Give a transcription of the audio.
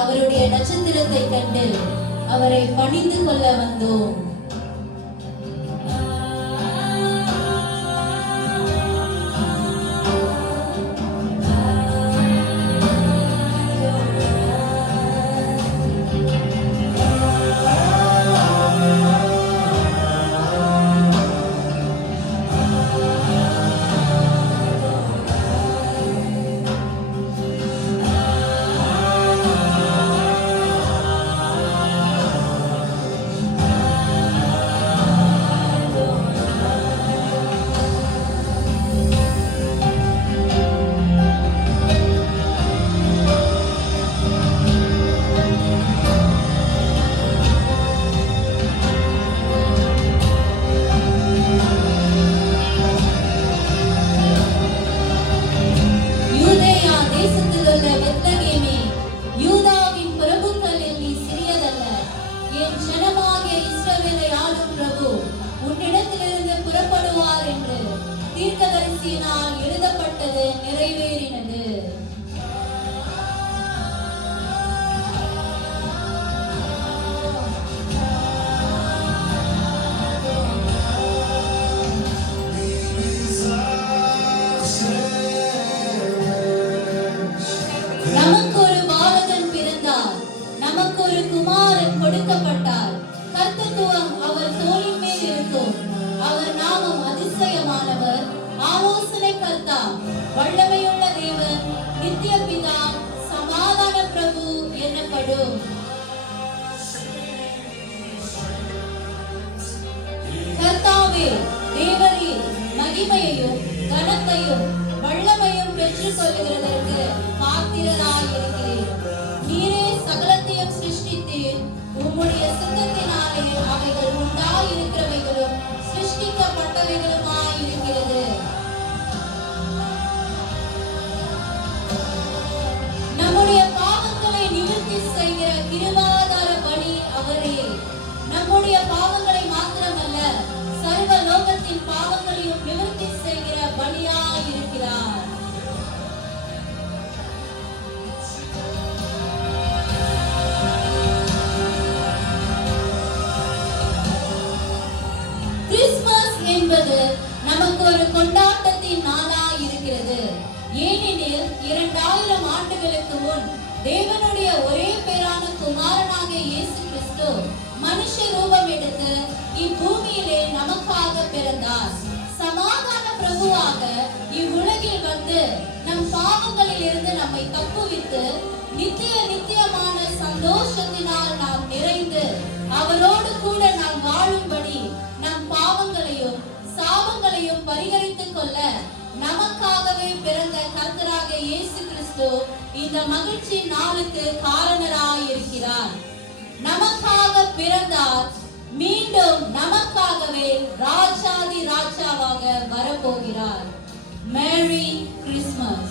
அவருடைய நட்சத்திரத்தை கண்டு அவரை பணிந்து கொள்ள வந்தோம். தீர்க்கதரிசியினால் எழுதப்பட்டது நிறைவேறினது. நமக்கு ஒரு பாலகன் பிறந்தார், நமக்கு ஒரு குமாரன் கொடுக்கப்பட்டார். கர்த்தத்துவம் அவர் தோளின் மேல் இருக்கும். அவர் நாமம் அதிசயமானவர், ஆலோசனை கர்த்தா, வல்லமையுள்ள தேவன், நித்திய பிதா, சமாதான பிரபு எனப்படும். கர்த்தாவே, தேவரே, மகிமையையும் கனத்தையும் வல்லமையும் பெற்றுக் கொள்கிறதற்கு பாத்திரராயிருக்கிறேன். நீரே சகலத்தையும் சிருஷ்டித்தீர். உம்முடைய சித்தத்தினாலே அவைகள் உண்டாயிருக்கிறவைகளும் சிருஷ்டிக்கப்பட்டவைகளுமாயிருக்கிறது. நம்முடைய பாவங்களை நிவர்த்தி செய்கிற கிருபாதார பலி அவரே. நம்முடைய பாவங்களை மாத்திரமல்ல, சர்வ லோகத்தின் பாவங்களையும் நிவர்த்தி செய்கிற பலியாயிருக்கிறார். கிறிஸ்துமஸ் என்பது நமக்கு ஒரு கொண்டாட்டத்தின் நாளாய் இருக்கிறது. ஏனெனில் 2000 ஆண்டுகளுக்கு முன் தேவனுடைய ஒரே பேரான குமாரனாக இயேசு கிறிஸ்து மனுஷ ரூபம் எடுத்து இப்பூமியிலே நமக்காக பிறந்தார். சமாதான பிரபுவாக இவ்வுலகில் வந்து நம் பாவங்களில் இருந்து நம்மை தப்புவித்து நித்தியமான சந்தோஷத்தினால் நாம் நிறைந்து அவரோடு கூட நாம் வாழும்படி நம் பாவங்களையும் சாபங்களையும் பரிகரித்துக் கொள்ள நமக்காகவே பிறந்த கர்த்தராக இயேசு கிறிஸ்து இந்த மகிழ்ச்சி நாளுக்கு காரணராயிருக்கிறார். நமக்காக பிறந்தார், மீண்டும் நமக்காகவே ராஜாதி ராஜாவாக வரப்போகிறார். Merry Christmas.